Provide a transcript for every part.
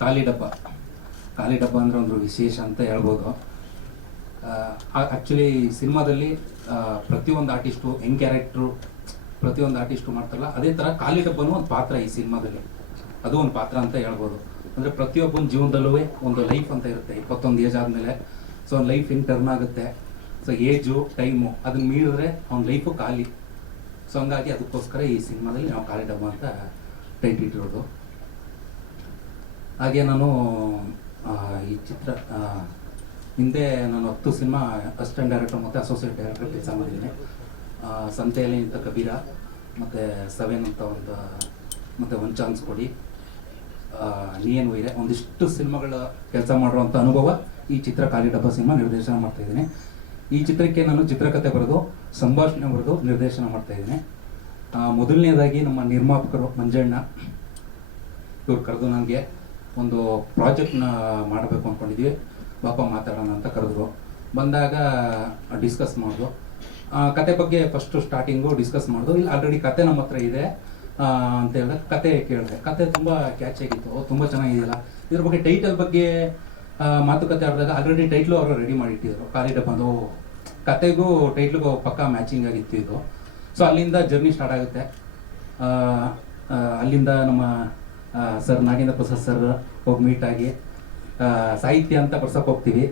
ಖಾಲಿ ಡಬ್ಬ. ಖಾಲಿ ಡಬ್ಬ ಅಂದರೆ ಒಂದು ವಿಶೇಷ ಅಂತ ಹೇಳ್ಬೋದು. ಆ್ಯಕ್ಚುಲಿ ಸಿನಿಮಾದಲ್ಲಿ ಪ್ರತಿಯೊಂದು ಆರ್ಟಿಸ್ಟು ಹೆಂಗ್ ಕ್ಯಾರೆಕ್ಟ್ರು ಪ್ರತಿಯೊಂದು ಆರ್ಟಿಸ್ಟು ಮಾಡ್ತಾರಲ್ಲ, ಅದೇ ಥರ ಖಾಲಿ ಡಬ್ಬನೂ ಒಂದು ಪಾತ್ರ ಈ ಸಿನಿಮಾದಲ್ಲಿ. ಅದು ಒಂದು ಪಾತ್ರ ಅಂತ ಹೇಳ್ಬೋದು. ಅಂದರೆ ಪ್ರತಿಯೊಬ್ಬನ ಜೀವನದಲ್ಲೂ ಒಂದು ಲೈಫ್ ಅಂತ ಇರುತ್ತೆ, ಇಪ್ಪತ್ತೊಂದು ಏಜ್ ಆದಮೇಲೆ. ಸೊ ಅವ್ನ ಲೈಫ್ ಹೆಂಗೆ ಟರ್ನ್ ಆಗುತ್ತೆ? ಸೊ ಏಜು ಟೈಮು ಅದನ್ನ ಮೀರಿದ್ರೆ ಅವ್ನ ಲೈಫು ಖಾಲಿ. ಸೊ ಹಂಗಾಗಿ ಅದಕ್ಕೋಸ್ಕರ ಈ ಸಿನಿಮಾದಲ್ಲಿ ನಾವು ಖಾಲಿ ಡಬ್ಬ ಅಂತ ಟೈಟ್ ಇಟ್ಟಿರೋದು. ಹಾಗೆ ನಾನು ಈ ಚಿತ್ರ ಹಿಂದೆ ನಾನು ಹತ್ತು ಸಿನಿಮಾ ಅಸಿಸ್ಟೆಂಟ್ ಡೈರೆಕ್ಟರ್ ಮತ್ತು ಅಸೋಸಿಯೇಟ್ ಡೈರೆಕ್ಟರ್ ಕೆಲಸ ಮಾಡಿದ್ದೀನಿ. ಸಂತೆಯಲ್ಲಿ ಇಂಥ ಕಬೀರ, ಮತ್ತು ಸವೆನ್ ಅಂತ ಒಂದು, ಮತ್ತು ಒಂದು ಚಾನ್ಸ್ ಕೊಡಿ. ನೀನು ಇದೆ ಒಂದಿಷ್ಟು ಸಿನಿಮಾಗಳ ಕೆಲಸ ಮಾಡುವಂಥ ಅನುಭವ ಈ ಚಿತ್ರ ಖಾಲಿ ಡಬ್ಬ ಸಿನಿಮಾ ನಿರ್ದೇಶನ ಮಾಡ್ತಾ ಇದ್ದೀನಿ. ಈ ಚಿತ್ರಕ್ಕೆ ನಾನು ಚಿತ್ರಕಥೆ ಬರೆದು, ಸಂಭಾಷಣೆ ಬರೆದು ನಿರ್ದೇಶನ ಮಾಡ್ತಾ ಇದ್ದೀನಿ. ಮೊದಲನೇದಾಗಿ ನಮ್ಮ ನಿರ್ಮಾಪಕರು ಮಂಜಣ್ಣ, ಇವ್ರು ಕರೆದು ನನಗೆ ಒಂದು ಪ್ರಾಜೆಕ್ಟ್ನ ಮಾಡಬೇಕು ಅಂದ್ಕೊಂಡಿದ್ವಿ ಬಾಪ ಮಾತಾಡೋಣ ಅಂತ ಕರೆದ್ರು. ಬಂದಾಗ ಡಿಸ್ಕಸ್ ಮಾಡಿದ್ರು ಕತೆ ಬಗ್ಗೆ ಫಸ್ಟು ಸ್ಟಾರ್ಟಿಂಗು ಡಿಸ್ಕಸ್ ಮಾಡಿದ್ರು ಇಲ್ಲಿ ಆಲ್ರೆಡಿ ಕತೆ ನಮ್ಮ ಹತ್ರ ಇದೆ ಅಂತ ಹೇಳಿದ್ರೆ ಕತೆ ಕೇಳಿದೆ. ಕತೆ ತುಂಬ ಕ್ಯಾಚ್ ಆಗಿತ್ತು. ತುಂಬ ಚೆನ್ನಾಗಿದೆಯಲ್ಲ. ಇದ್ರ ಬಗ್ಗೆ ಟೈಟಲ್ ಬಗ್ಗೆ ಮಾತುಕತೆ ಆಡಿದಾಗ ಆಲ್ರೆಡಿ ಟೈಟ್ಲು ಅವರು ರೆಡಿ ಮಾಡಿಟ್ಟಿದ್ರು. ಖಾಲಿ ಬಂದು ಕತೆಗೂ ಟೈಟ್ಲಿಗೂ ಪಕ್ಕ ಮ್ಯಾಚಿಂಗ್ ಆಗಿತ್ತು ಇದು. ಸೊ ಅಲ್ಲಿಂದ ಜರ್ನಿ ಸ್ಟಾರ್ಟ್ ಆಗುತ್ತೆ. ಅಲ್ಲಿಂದ ನಮ್ಮ ಸರ್, ನಾಗೇಂದ್ರ ಪ್ರಸಾದ್ ಸರ್, ಹೋಗಿ ಆಗಿ ಸಾಹಿತ್ಯ ಅಂತ ಬರ್ಸಕ್ ಹೋಗ್ತೀವಿ.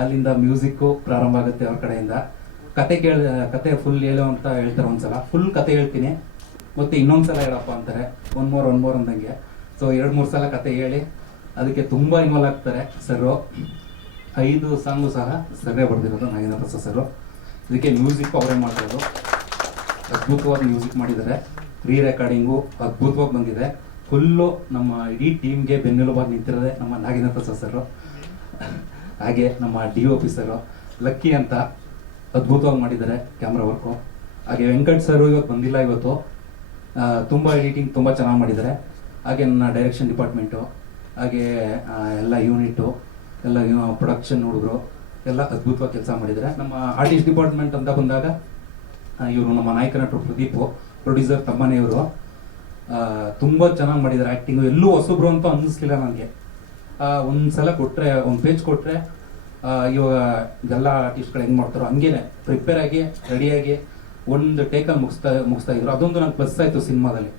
ಅಲ್ಲಿಂದ ಮ್ಯೂಸಿಕ್ಕು ಪ್ರಾರಂಭ ಆಗುತ್ತೆ ಅವ್ರ ಕಡೆಯಿಂದ. ಕತೆ ಕೇಳ, ಕತೆ ಫುಲ್ ಹೇಳು ಅಂತ ಹೇಳ್ತಾರೆ ಒಂದ್ಸಲ. ಫುಲ್ ಕತೆ ಹೇಳ್ತೀನಿ. ಮತ್ತೆ ಇನ್ನೊಂದ್ಸಲ ಹೇಳಪ್ಪ ಅಂತಾರೆ. ಒನ್ ಮೋರ್ ಒನ್ ಮೋರ್ ಅಂದಂಗೆ. ಸೊ ಎರಡು, ಮೂರು ಸಲ ಕತೆ ಹೇಳಿ, ಅದಕ್ಕೆ ತುಂಬ ಇನ್ವಾಲ್ವ್ ಆಗ್ತಾರೆ ಸರು ಐದು ಸಾಂಗು ಸಹ ಸರ್ರೇ ಬರ್ದಿರೋದು, ನಾಗೇಂದ್ರ ಪ್ರಸಾದ್ ಸರು ಇದಕ್ಕೆ ಮ್ಯೂಸಿಕ್ ಅವರೇ ಮಾಡಿರೋದು ಅದ್ಭುತವಾಗಿ ಮ್ಯೂಸಿಕ್ ಮಾಡಿದ್ದಾರೆ. ರೀ ರೆಕಾರ್ಡಿಂಗು ಅದ್ಭುತವಾಗಿ ಬಂದಿದೆ. ಫುಲ್ಲು ನಮ್ಮ ಇಡೀ ಟೀಮ್ಗೆ ಬೆನ್ನೆಲುಬಾಗಿ ನಿಂತಿರೋದೆ ನಮ್ಮ ನಾಗೇಂದ್ರ ಸರು ಹಾಗೆ ನಮ್ಮ ಡಿ ಆಫೀಸರು ಲಕ್ಕಿ ಅಂತ ಅದ್ಭುತವಾಗಿ ಮಾಡಿದ್ದಾರೆ ಕ್ಯಾಮ್ರಾ ವರ್ಕು. ಹಾಗೆ ವೆಂಕಟ್ ಸರ್ ಇವತ್ತು ಬಂದಿಲ್ಲ ಇವತ್ತು. ತುಂಬ ಎಡಿಟಿಂಗ್ ತುಂಬ ಚೆನ್ನಾಗಿ ಮಾಡಿದ್ದಾರೆ. ಹಾಗೆ ನನ್ನ ಡೈರೆಕ್ಷನ್ ಡಿಪಾರ್ಟ್ಮೆಂಟು ಹಾಗೆ ಎಲ್ಲ ಯೂನಿಟು ಎಲ್ಲ ಪ್ರೊಡಕ್ಷನ್ ಹುಡುಗರು, ಎಲ್ಲ ಅದ್ಭುತವಾಗಿ ಕೆಲಸ ಮಾಡಿದ್ದಾರೆ. ನಮ್ಮ ಆರ್ಟಿಸ್ಟ್ ಡಿಪಾರ್ಟ್ಮೆಂಟ್ ಅಂತ ಬಂದಾಗ ಇವರು ನಮ್ಮ ನಾಯಕ ನಟರು ಪ್ರದೀಪು ಪ್ರೊಡ್ಯೂಸರ್ ತಮ್ಮನೇ ಇವರು ತುಂಬ ಚೆನ್ನಾಗಿ ಮಾಡಿದ್ದಾರೆ ಆ್ಯಕ್ಟಿಂಗು ಎಲ್ಲೂ ಹೊಸಬ್ರು ಅಂತ ಅನ್ನಿಸ್ಲಿಲ್ಲ ನನಗೆ ಒಂದ್ಸಲ ಕೊಟ್ಟರೆ ಒಂದು ಪೇಜ್ ಕೊಟ್ಟರೆ ಇವಾಗ ಎಲ್ಲ ಆರ್ಟಿಸ್ಟ್ಗಳು ಹೆಂಗೆ ಮಾಡ್ತಾರೋ ಹಂಗೇನೆ. ಪ್ರಿಪೇರ್ ಆಗಿ ರೆಡಿಯಾಗಿ ಒಂದು ಟೇಕಲ್ಲಿ ಮುಗಿಸ್ತಾ ಮುಗಿಸ್ತಾ ಇದ್ರು. ಅದೊಂದು ನಂಗೆ ಪ್ಲಸ್ ಆಯಿತು ಸಿನಿಮಾದಲ್ಲಿ.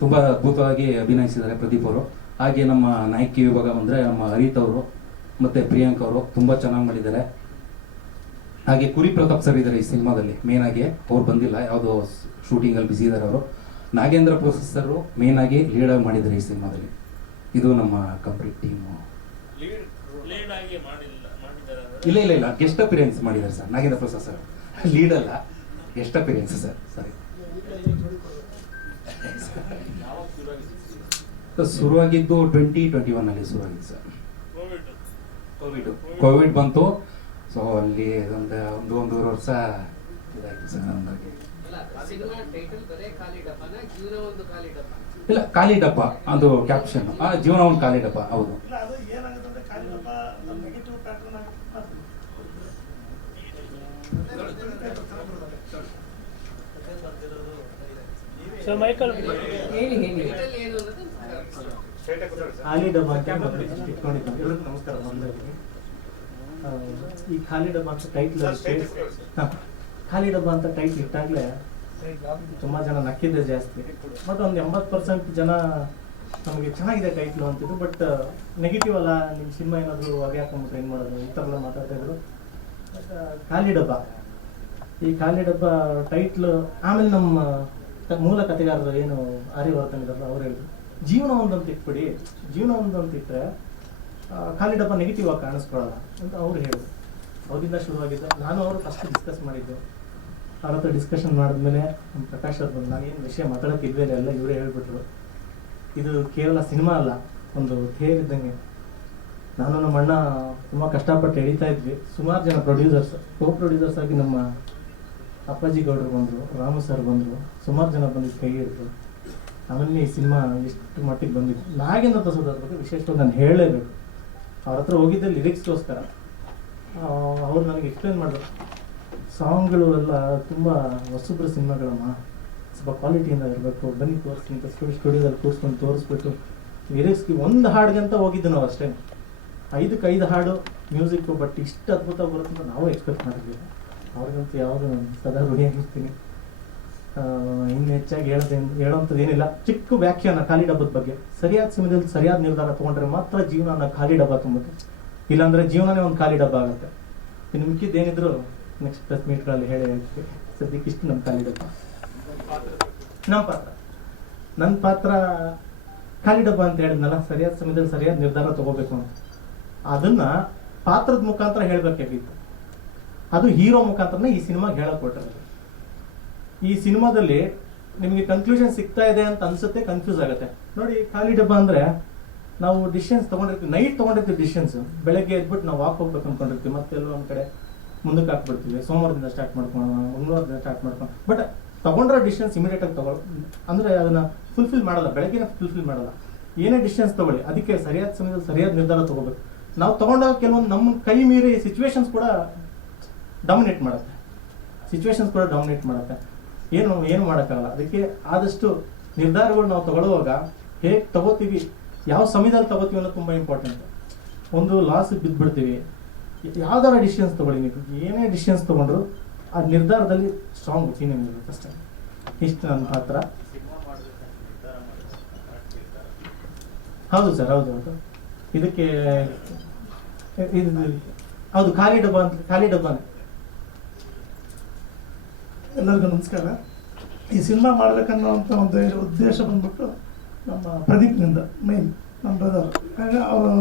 ತುಂಬ ಅದ್ಭುತವಾಗಿ ಅಭಿನಯಿಸಿದ್ದಾರೆ ಪ್ರದೀಪ್ ಅವರು. ಹಾಗೆ ನಮ್ಮ ನಾಯಕಿ ವಿಭಾಗ ಬಂದರೆ ನಮ್ಮ ಹರಿತ್ ಅವರು, ಮತ್ತು ಪ್ರಿಯಾಂಕ್ ಅವರು, ತುಂಬ ಚೆನ್ನಾಗಿ ಮಾಡಿದ್ದಾರೆ. ಹಾಗೆ ಕುರಿ ಪ್ರತಾಪ್ ಸರ್ ಇದ್ದಾರೆ ಈ ಸಿನಿಮಾದಲ್ಲಿ. ಮೇನಾಗಿ ಅವ್ರು ಬಂದಿಲ್ಲ. ಯಾವುದೋ ಶೂಟಿಂಗಲ್ಲಿ ಬಿಸಿ ಇದ್ದಾರೆ ಅವರು. ನಾಗೇಂದ್ರ ಪ್ರೊಸೆಸರು ಮೇನ್ ಆಗಿ ಲೀಡ್ ಆಗಿ ಮಾಡಿದ್ದಾರೆ ಈ ಸಿನಿಮಾದಲ್ಲಿ. ಇದು ನಮ್ಮ ಕಂಪ್ಲೀಟ್ ಟೀಮ್ ಇಲ್ಲ ಇಲ್ಲ ಇಲ್ಲ. ಗೆಸ್ಟ್ ಅಪಿರಿಯನ್ಸ್ ಮಾಡಿದ್ದಾರೆ sir Nagendra Prasad. Sir lead ಅಲ್ಲ. ಗೆಸ್ಟ್ ಅಪಿರಿಯನ್ಸ್ ಸರ್ ಸರಿ ಶುರುವಾಗಿದ್ದು ಟ್ವೆಂಟಿ ಟ್ವೆಂಟಿ ಒನ್ ಅಲ್ಲಿ ಶುರುವಾಗಿದ್ದು ಸರ್. ಕೋವಿಡ್ ಕೋವಿಡ್ ಬಂತು. ಸೊ ಅಲ್ಲಿ ಒಂದು ಒಂದು ಒಂದೂವರೆ ವರ್ಷ ಇದಾಯ್ತು ಸರ್ ನಮಗೆ ಅಲ್ಲ ಸಿನಿಮಾ ಟೈಟಲ್ ಬರೇ ಖಾಲಿ ಡಬ್ಬನ? ಜೀವನ ಒಂದು ಖಾಲಿ ಡಬ್ಬ ಇಲ್ಲ ಖಾಲಿ ಡಬ್ಬ ಅದು ಕ್ಯಾಪ್ಷನ್ ಆ ಜೀವನ ಒಂದು ಖಾಲಿ ಡಬ್ಬ ಹೌದು. ಇಲ್ಲ ಅದು ಏನಾಗುತ್ತೆ ಅಂದ್ರೆ ಖಾಲಿ ಡಬ್ಬ ನಮಸ್ಕಾರ ಈ ಖಾಲಿ ಡಬ್ಬ ಅಂತ ಟೈಟ್ಲ್ ಖಾಲಿ ಡಬ್ಬ ಅಂತ ಟೈಟ್ ಇಟ್ಟಾಗಲೇ ತುಂಬ ಜನ ನಕ್ಕಿದ್ದೆ ಜಾಸ್ತಿ. ಬಟ್ ಒಂದು ಎಂಬತ್ತು ಪರ್ಸೆಂಟ್ ಜನ ನಮಗೆ ಚೆನ್ನಾಗಿದೆ ಟೈಟ್ಲು ಅಂತಿದ್ರು ಬಟ್ ನೆಗೆಟಿವ್ ಅಲ್ಲ ನಿಮ್ಮ ಸಿನಿಮಾ ಏನಾದರೂ ಅದೇ ಹಾಕೊಂಡ್ಬಿಟ್ರೆ ಏನು ಮಾಡೋದು? ಈ ಥರ ಎಲ್ಲ ಮಾತಾಡ್ತಾ ಇದ್ರು. ಬಟ್ ಖಾಲಿ ಡಬ್ಬ. ಈ ಖಾಲಿ ಡಬ್ಬ ಟೈಟ್ಲು ಆಮೇಲೆ ನಮ್ಮ ಮೂಲ ಕಥೆಗಾರರು ಏನು ಆರ್ಯವರ್ಧನ್ ಇದಾರಲ್ಲ ಅವ್ರು ಹೇಳಿದ್ರು. ಜೀವನ ಒಂದಂತ ಇಟ್ಬಿಡಿ. ಜೀವನ ಒಂದಂತ ಇಟ್ಟರೆ ಖಾಲಿ ಡಬ್ಬ ನೆಗೆಟಿವ್ ಆಗಿ ಕಾಣಿಸ್ಕೊಳ್ಳಲ್ಲ ಅಂತ ಅವ್ರು ಹೇಳಿದ್ರು. ಅವರಿಂದ ಶುರುವಾಗಿದ್ದ, ನಾನು ಅವರು ಫಸ್ಟ್ ಡಿಸ್ಕಸ್ ಮಾಡಿದ್ದೆ. ಅವ್ರ ಹತ್ರ ಡಿಸ್ಕಷನ್ ಮಾಡಿದ್ಮೇಲೆ ನಮ್ಮ ಪ್ರಕಾಶ್ ಅವ್ರು ಬಂದು ನಾನೇನು ವಿಷಯ ಮಾತಾಡೋಕೆ ಇಲ್ವೇ ಎಲ್ಲ ಇವರೇ ಹೇಳ್ಬಿಟ್ರು. ಇದು ಕೇವಲ ಸಿನಿಮಾ ಅಲ್ಲ, ಒಂದು ಥೇರ್ ಇದ್ದಂಗೆ. ನಾನು ನಮ್ಮ ಅಣ್ಣ ತುಂಬ ಕಷ್ಟಪಟ್ಟು ಎಳಿತಾ ಇದ್ವಿ. ಸುಮಾರು ಜನ ಪ್ರೊಡ್ಯೂಸರ್ಸ್ ಕೋ ಪ್ರೊಡ್ಯೂಸರ್ಸ್ ಆಗಿ ನಮ್ಮ ಅಪ್ಪಾಜಿ ಗೌಡರು ಬಂದರು, ರಾಮು ಸರ್ ಬಂದರು, ಸುಮಾರು ಜನ ಬಂದಿದ್ದು ಕೈ ಹಿಡಿದ್ರು. ಆಮೇಲೆ ಈ ಸಿನಿಮಾ ಎಷ್ಟು ಮಟ್ಟಿಗೆ ಬಂದಿತ್ತು ನಾಗೇಂದ್ರ ಪ್ರಸಾದ್ ಬಗ್ಗೆ ವಿಶೇಷವಾಗಿ ನಾನು ಹೇಳಲೇಬೇಕು. ಅವ್ರ ಹತ್ರ ಹೋಗಿದ್ದೆ ಲಿರಿಕ್ಸ್ಗೋಸ್ಕರ ಅವ್ರು ನನಗೆ ಎಕ್ಸ್ಪ್ಲೇನ್ ಮಾಡಿದ್ರು. ಸಾಂಗ್ಗಳು ಎಲ್ಲ ತುಂಬ ಹೊಸಬ್ರ ಸಿನಿಮಾಗಳಮ್ಮ. ಸ್ವಲ್ಪ ಕ್ವಾಲಿಟಿಯಿಂದ ಇರಬೇಕು ಬನ್ನಿ ತೋರಿಸ್ತೀನಿ ಅಂತ ಸ್ಟುಡಿಯೋ ಸ್ಟುಡಿಯೋದಲ್ಲಿ ಕೂರಿಸ್ಕೊಂಡು ತೋರಿಸ್ಬಿಟ್ಟು. ಲಿರಿಕ್ಸ್ಗೆ ಒಂದು ಹಾಡಿಗಂತ ಹೋಗಿದ್ದು ನಾವು ಅಷ್ಟೇ. ಐದಕ್ಕೆ ಐದು ಹಾಡು ಮ್ಯೂಸಿಕ್ ಬಟ್ ಇಷ್ಟು ಅದ್ಭುತ ಬರುತ್ತೆ ಅಂತ ನಾವು ಎಕ್ಸ್ಪೆಕ್ಟ್ ಮಾಡಿರಲಿಲ್ಲ. ಅವ್ರಿಗಂತೂ ಯಾವುದು ಸದಾ ಋಣಿಯಾಗಿರ್ತೀನಿ ಆ, ಇನ್ನು ಹೆಚ್ಚಾಗಿ ಹೇಳೋದೇ ಹೇಳೋಂಥದ್ದು ಏನಿಲ್ಲ. ಚಿಕ್ಕ ವ್ಯಾಖ್ಯಾನ ಖಾಲಿ ಡಬ್ಬದ ಬಗ್ಗೆ. ಸರಿಯಾದ ಸಮಯದಲ್ಲಿ ಸರಿಯಾದ ನಿರ್ಧಾರ ತಗೊಂಡ್ರೆ ಮಾತ್ರ ಜೀವನ ಖಾಲಿ ಡಬ್ಬ ತುಂಬುತ್ತೆ. ಇಲ್ಲಾಂದರೆ ಜೀವನನೇ ಒಂದು ಖಾಲಿ ಡಬ್ಬ ಆಗುತ್ತೆ. ಇನ್ನು ಮಿಕ್ಕಿದ್ದೇನಿದ್ರು ನೆಕ್ಸ್ಟ್ ಪ್ರೆಸ್ ಮೀಟ್ಗಳಲ್ಲಿ ಹೇಳಿ ಸದ್ಯಕ್ಕೆ ಇಷ್ಟು ನಮ್ಮ ಖಾಲಿ ಡಬ್ಬ. ನಮ್ಮ ಪಾತ್ರ. ನನ್ನ ಪಾತ್ರ ಖಾಲಿ ಡಬ್ಬ ಅಂತ ಹೇಳಿದ್ನಲ್ಲ, ಸರಿಯಾದ ಸಮಯದಲ್ಲಿ ಸರಿಯಾದ ನಿರ್ಧಾರ ತಗೋಬೇಕು ಅಂತ. ಅದನ್ನ ಪಾತ್ರದ ಮುಖಾಂತರ ಹೇಳಬೇಕಾಗಿತ್ತು. ಅದು ಹೀರೋ ಮುಖಾಂತರನೇ ಈ ಸಿನಿಮಾಗೆ ಹೇಳಕ್ ಈ ಸಿನಿಮಾದಲ್ಲಿ ನಿಮಗೆ ಕನ್ಕ್ಲೂಷನ್ ಸಿಗ್ತಾ ಇದೆ ಅಂತ ಅನ್ಸುತ್ತೆ ಕನ್ಫ್ಯೂಸ್ ಆಗುತ್ತೆ. ನೋಡಿ, ಖಾಲಿ ಡಬ್ಬ ಅಂದ್ರೆ ನಾವು ಡಿಸಿಷನ್ಸ್ ತಗೊಂಡಿರ್ತೀವಿ ನೈಟ್ ತಗೊಂಡಿರ್ತೀವಿ ಡಿಸಿಷನ್ಸ್ ಬೆಳಗ್ಗೆ ಎದ್ಬಿಟ್ಟು ನಾವು ವಾಕ್ ಹೋಗ್ಬೇಕು ಅನ್ಕೊಂಡಿರ್ತೀವಿ ಮತ್ತೆ ಎಲ್ಲೋ ಒಂದ್ ಕಡೆ. ಮುಂದಕ್ಕೆ ಹಾಕ್ಬಿಡ್ತೀವಿ. ಸೋಮವಾರದಿಂದ ಸ್ಟಾರ್ಟ್ ಮಾಡ್ಕೊಳ್ಳೋಣ ಮಂಗಳವಾರದಿಂದ ಸ್ಟಾರ್ಟ್ ಮಾಡ್ಕೊಳ್ಳೋಣ ಬಟ್ ತಗೊಂಡ್ರೆ ಡಿಸಿಷನ್ಸ್ ಇಮಿಡಿಯೇಟ್ ಆಗಿ ತಗೊಳ್, ಅಂದ್ರೆ ಅದನ್ನ ಫುಲ್ಫಿಲ್ ಮಾಡಲ್ಲ ಬೆಳಗ್ಗೆ ಫುಲ್ಫಿಲ್ ಮಾಡಲ್ಲ. ಏನೇ ಡಿಸಿಷನ್ಸ್ ತಗೊಳ್ಳಿ, ಅದಕ್ಕೆ ಸರಿಯಾದ ಸಮಯದಲ್ಲಿ ಸರಿಯಾದ ನಿರ್ಧಾರ ತಗೋಬೇಕು. ನಾವು ತಗೊಂಡಾಗ ಕೆಲವೊಂದು ನಮ್ಮ ಕೈ ಮೀರಿ ಸಿಚುವೇಶನ್ಸ್ ಕೂಡ ಡಾಮಿನೇಟ್ ಮಾಡುತ್ತೆ. ಸಿಚುವೇಶನ್ಸ್ ಕೂಡ ಡಾಮಿನೇಟ್ ಮಾಡುತ್ತೆ. ಏನು ಏನು ಮಾಡೋಕ್ಕಾಗಲ್ಲ. ಅದಕ್ಕೆ ಆದಷ್ಟು ನಿರ್ಧಾರಗಳು ನಾವು ತಗೊಳ್ಳುವಾಗ ಹೇಗೆ ತಗೋತೀವಿ, ಯಾವ ಸಮಯದಲ್ಲಿ ತಗೋತೀವಿ ಅನ್ನೋದು ತುಂಬ ಇಂಪಾರ್ಟೆಂಟ್ ಒಂದು ಲಾಸ್ ಬಿದ್ದುಬಿಡ್ತೀವಿ ಯಾವ್ದಾರ ಡಿಸಿಷನ್ಸ್ ತೊಗೊಳ್ಳಿ ನೀವು. ಏನೇ ಡಿಸಿಷನ್ಸ್ ತಗೊಂಡ್ರು ಆ ನಿರ್ಧಾರದಲ್ಲಿ ಸ್ಟ್ರಾಂಗ್ ಒಪಿನಿಯನ್ ಇರುತ್ತೆ ಅಷ್ಟೇ. ಇಷ್ಟು ನನ್ನ ಪಾತ್ರ ಹೌದು ಸರ್, ಹೌದು ಹೌದು. ಇದಕ್ಕೆ, ಇದು ಹೌದು, ಖಾಲಿ ಡಬ್ಬ ಅಂತ, ಖಾಲಿ ಡಬ್ಬಾನೆ. ಎಲ್ಲರಿಗೂ ನಮಸ್ಕಾರ. ಈ ಸಿನಿಮಾ ಮಾಡ್ಬೇಕನ್ನೋಂಥ ಒಂದು ಉದ್ದೇಶ ಬಂದ್ಬಿಟ್ಟು ನಮ್ಮ ಪ್ರದೀಪ್ನಿಂದ ಮೇನ್ ನಮ್ಮ ಬ್ರದರ್ ಅವರು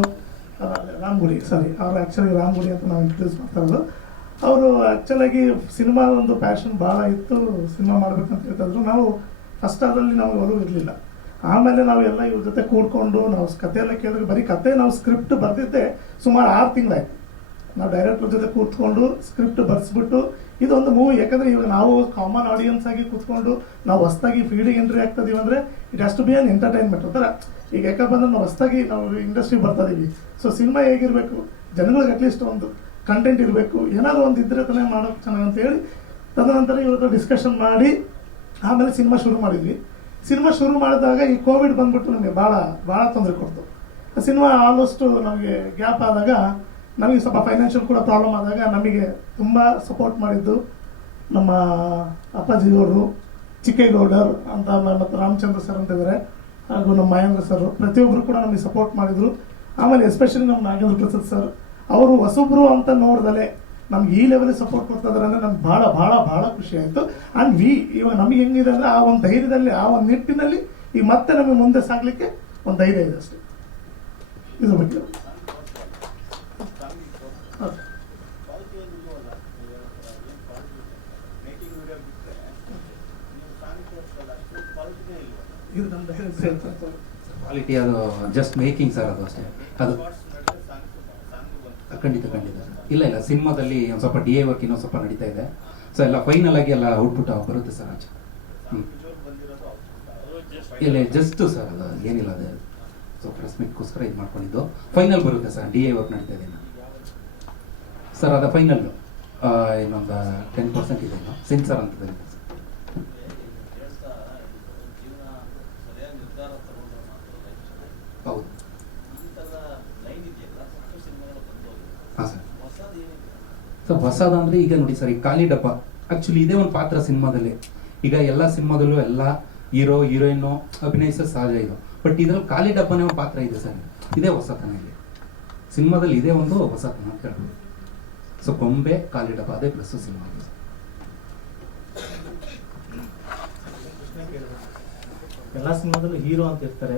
ರಾಮ್ಗುಡಿ ಸಾರಿ ಅವರು ಆ್ಯಕ್ಚುಲಿ ರಾಮ್ಗುಡಿ ಅಂತ ನಾವು ಇಂಟ್ರೊಡ್ಯೂಸ್ ಮಾಡ್ತಾ ಇರೋದು. ಅವರು ಆ್ಯಕ್ಚುಲಾಗಿ ಸಿನಿಮಾದ ಒಂದು ಪ್ಯಾಷನ್ ಭಾಳ ಇತ್ತು ಸಿನಿಮಾ ಮಾಡ್ಬೇಕಂತ ಹೇಳ್ತಾಯಿದ್ರು. ನಾವು ಫಸ್ಟ್ ಅದರಲ್ಲಿ ಒಲವು ಇರಲಿಲ್ಲ. ಆಮೇಲೆ ನಾವು ಎಲ್ಲ ಇವ್ರ ಜೊತೆ ಕೂಡ್ಕೊಂಡು, ನಾವು ಕಥೆಯೆಲ್ಲ ಕೇಳಿದ್ರೆ ಬರೀ ಕತೆ ನಾವು ಸ್ಕ್ರಿಪ್ಟ್ ಬರೆದಿದ್ದೆ ಸುಮಾರು ಆರು ತಿಂಗಳಾಯ್ತು. ನಾವು ಡೈರೆಕ್ಟರ್ ಜೊತೆ ಕೂತ್ಕೊಂಡು ಸ್ಕ್ರಿಪ್ಟ್ ಬರ್ಸ್ಬಿಟ್ಟು ಇದೊಂದು ಮೂವಿ ಯಾಕಂದ್ರೆ ಇವಾಗ ನಾವು ಕಾಮನ್ ಆಡಿಯನ್ಸ್ ಆಗಿ ಕೂತ್ಕೊಂಡು ನಾವು ಹೊಸ್ದಾಗಿ ಫೀಲ್ಡಿಗೆ ಎಂಟ್ರಿ ಆಗ್ತದೀವಿ ಅಂದರೆ it has to be an entertainment ಒಂಥರ. ಈಗ ಯಾಕಂದ್ರೆ ನಾವು ಹೊಸ್ದಾಗಿ ನಾವು ಇಂಡಸ್ಟ್ರಿ ಬರ್ತಾ ಇದೀವಿ. ಸೊ ಸಿನಿಮಾ ಹೇಗಿರಬೇಕು? ಜನಗಳಿಗೆ ಅಟ್ಲೀಸ್ಟ್ ಒಂದು ಕಂಟೆಂಟ್ ಇರಬೇಕು. ಏನಾದ್ರು ಒಂದು ಇದ್ರೆ ತಾನೇ ಮಾಡೋದು ಚೆನ್ನಾಗಿ ಅಂತ ಹೇಳಿ ತದನಂತರ ಇವತ್ತು ಡಿಸ್ಕಷನ್ ಮಾಡಿ, ಆಮೇಲೆ ಸಿನಿಮಾ ಶುರು ಮಾಡಿದ್ವಿ. ಸಿನಿಮಾ ಶುರು ಮಾಡಿದಾಗ ಈ ಕೋವಿಡ್ ಬಂದ್ಬಿಟ್ಟು ನಮಗೆ ಭಾಳ ಭಾಳ ತೊಂದರೆ ಕೊಡ್ತು. ಸಿನಿಮಾ ಆಲ್ಮೋಸ್ಟ್ ನಮಗೆ ಗ್ಯಾಪ್ ಆದಾಗ ನಮಗೆ ಸ್ವಲ್ಪ ಫೈನಾನ್ಷಿಯಲ್ ಕೂಡ ಪ್ರಾಬ್ಲಮ್ ಆದಾಗ ನಮಗೆ ತುಂಬ ಸಪೋರ್ಟ್ ಮಾಡಿದ್ದು ನಮ್ಮ ಅಪ್ಪಾಜಿಗೌಡರು ಚಿಕ್ಕೇಗೌಡರ್ ಅಂತ ಮತ್ತು ರಾಮಚಂದ್ರ ಸರ್ ಅಂತ ಇದ್ದಾರೆ ಹಾಗೂ ನಮ್ಮ ಮಹೇಂದ್ರ ಸರ್ ಪ್ರತಿಯೊಬ್ಬರು ಕೂಡ ನಮಗೆ ಸಪೋರ್ಟ್ ಮಾಡಿದರು. ಆಮೇಲೆ ಎಸ್ಪೆಷಲಿ ನಮ್ಮ ನಾಗೇಂದ್ರ ಪ್ರಸಾದ್ ಸರ್ ಅವರು ಹೊಸಬ್ರು ಅಂತ ನೋಡ್ದಲೆ ನಮ್ಗೆ ಈ ಲೆವೆಲ್ ಸಪೋರ್ಟ್ ಕೊಡ್ತಾ ಅಂದರೆ ಅಂದ್ರೆ ನಮ್ಗೆ ಭಾಳ ಭಾಳ ಭಾಳ ಖುಷಿ ಆಯಿತು. ಆ್ಯಂಡ್ ವಿ ಇವಾಗ ನಮಗೆ ಹೆಂಗಿದೆ ಅಂದರೆ ಆ ಒಂದು ಧೈರ್ಯದಲ್ಲಿ, ಆ ಒಂದು ನಿಟ್ಟಿನಲ್ಲಿ ಈಗ ಮತ್ತೆ ನಮಗೆ ಮುಂದೆ ಸಾಗಲಿಕ್ಕೆ ಒಂದು ಧೈರ್ಯ ಇದೆ ಅಷ್ಟೇ. ಇದ್ರ ಬಗ್ಗೆ ಹೌದು. ಇದು ನಮ್ಮ ಧೈರ್ಯ ಸೇರ್ತದೆ. ಕ್ವಾಲಿಟಿ ಅದು ಜಸ್ಟ್ ಮೇಕಿಂಗ್ ಸರ್ ಅದು ಅಷ್ಟೇ. ಅದು ಖಂಡಿತ ಖಂಡಿತ ಇಲ್ಲ ಇಲ್ಲ ಸಿನಿಮಾದಲ್ಲಿ ಒಂದು ಸ್ವಲ್ಪ ಡಿ ಎ ವರ್ಕ್ ಇನ್ನೊಂದು ಸ್ವಲ್ಪ ನಡೀತಾ ಇದೆ. ಸೊ ಎಲ್ಲ ಫೈನಲ್ ಆಗಿ ಎಲ್ಲ ಔಟ್ಪುಟ್ ಬರುತ್ತೆ ಸರ್ ಆಚೆ. ಇಲ್ಲ ಜಸ್ಟ್ ಸರ್ ಅದು ಏನಿಲ್ಲ ಅದು. ಸೊ ಪ್ರೆಸ್ ಮೀಟ್ಗೋಸ್ಕರ ಇದು ಮಾಡ್ಕೊಂಡಿದ್ದು. ಫೈನಲ್ ಬರುತ್ತೆ ಸರ್ ಡಿ ಎ ವರ್ಕ್ ನಡೀತಾ ಇದೆ. ಸರ್ ಅದು ಫೈನಲ್ ಇನ್ನೊಂದು ಟೆನ್ ಪರ್ಸೆಂಟ್ ಇದೆ ಸಿಂಗ್ ಸೆನ್ಸರ್ ಅಂತ ಇದೆ ಸರ್ ಹೌದು. ಹಾಂ ಸರ್ ಸರ್ ಹೊಸದ ಅಂದ್ರೆ ಈಗ ನೋಡಿ ಸರ್ ಈ ಖಾಲಿ ಡಬ್ಬ. ಆಕ್ಚುಲಿ ಇದೇ ಒಂದು ಪಾತ್ರ ಸಿನಿಮಾದಲ್ಲಿ. ಈಗ ಎಲ್ಲ ಸಿನಿಮಾದಲ್ಲೂ ಎಲ್ಲ ಹೀರೋ, ಹೀರೋಯಿನ್ನು ಅಭಿನಯಿಸೋ ಸಹಜ ಇದು. ಬಟ್ ಇದ್ರಲ್ಲಿ ಖಾಲಿ ಡಬ್ಬನೇ ಒಂದು ಪಾತ್ರ ಇದೆ ಸರ್ ಇದೇ ಹೊಸತನ ಇಲ್ಲಿ. ಸಿನಿಮಾದಲ್ಲಿ ಇದೇ ಒಂದು ಹೊಸತನ ಅಂತ ಹೇಳ್ಬೋದು. ಸೊ ಗೊಂಬೆ ಕಾಲಿಡಬಾದೆ ಪ್ಲಸ್ ಸಿನಿಮಾ ಎಲ್ಲ ಸಿನಿಮಾದಲ್ಲೂ ಹೀರೋ ಅಂತ ಇರ್ತಾರೆ.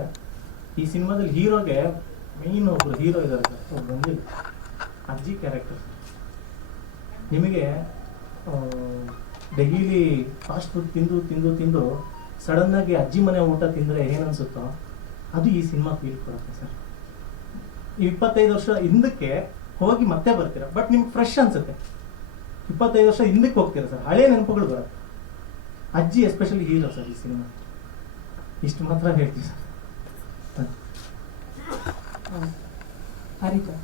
ಈ ಸಿನಿಮಾದಲ್ಲಿ ಹೀರೋಗೆ ಮೇನ್ ಒಬ್ರು ಹೀರೋ ಇದ್ದಾರೆ ಸರ್. ಬಂದಿಲ್ಲ. ಅಜ್ಜಿ ಕ್ಯಾರೆಕ್ಟರ್ ನಿಮಗೆ ಡೈಲಿ ಫಾಸ್ಟ್ ಫುಡ್ ತಿಂದು ತಿಂದು ತಿಂದು ಸಡನ್ ಆಗಿ ಅಜ್ಜಿ ಮನೆ ಊಟ ತಿಂದರೆ ಏನನ್ಸುತ್ತೋ ಅದು ಈ ಸಿನಿಮಾ ಫೀಲ್ ಕೊಡುತ್ತೆ ಸರ್. ಇಪ್ಪತ್ತೈದು ವರ್ಷ ಹಿಂದಕ್ಕೆ ಹೋಗಿ ಮತ್ತೆ ಬರ್ತೀರಾ? ಬಟ್ ನಿಮ್ಗೆ ಫ್ರೆಶ್ ಅನ್ಸುತ್ತೆ. ಇಪ್ಪತ್ತೈದು ವರ್ಷ ಹಿಂದಕ್ಕೆ ಹೋಗ್ತೀರಾ ಸರ್ ಹಳೆ ನೆನಪುಗಳು ಬರುತ್ತೆ. ಅಜ್ಜಿ ಎಸ್ಪೆಷಲಿ ಹೀರೋ ಸರ್ ಈ ಸಿನಿಮಾ ಇಷ್ಟು ಮಾತ್ರ ಹೇಳ್ತೀವಿ ಸರ್ ಹರಿತಾ.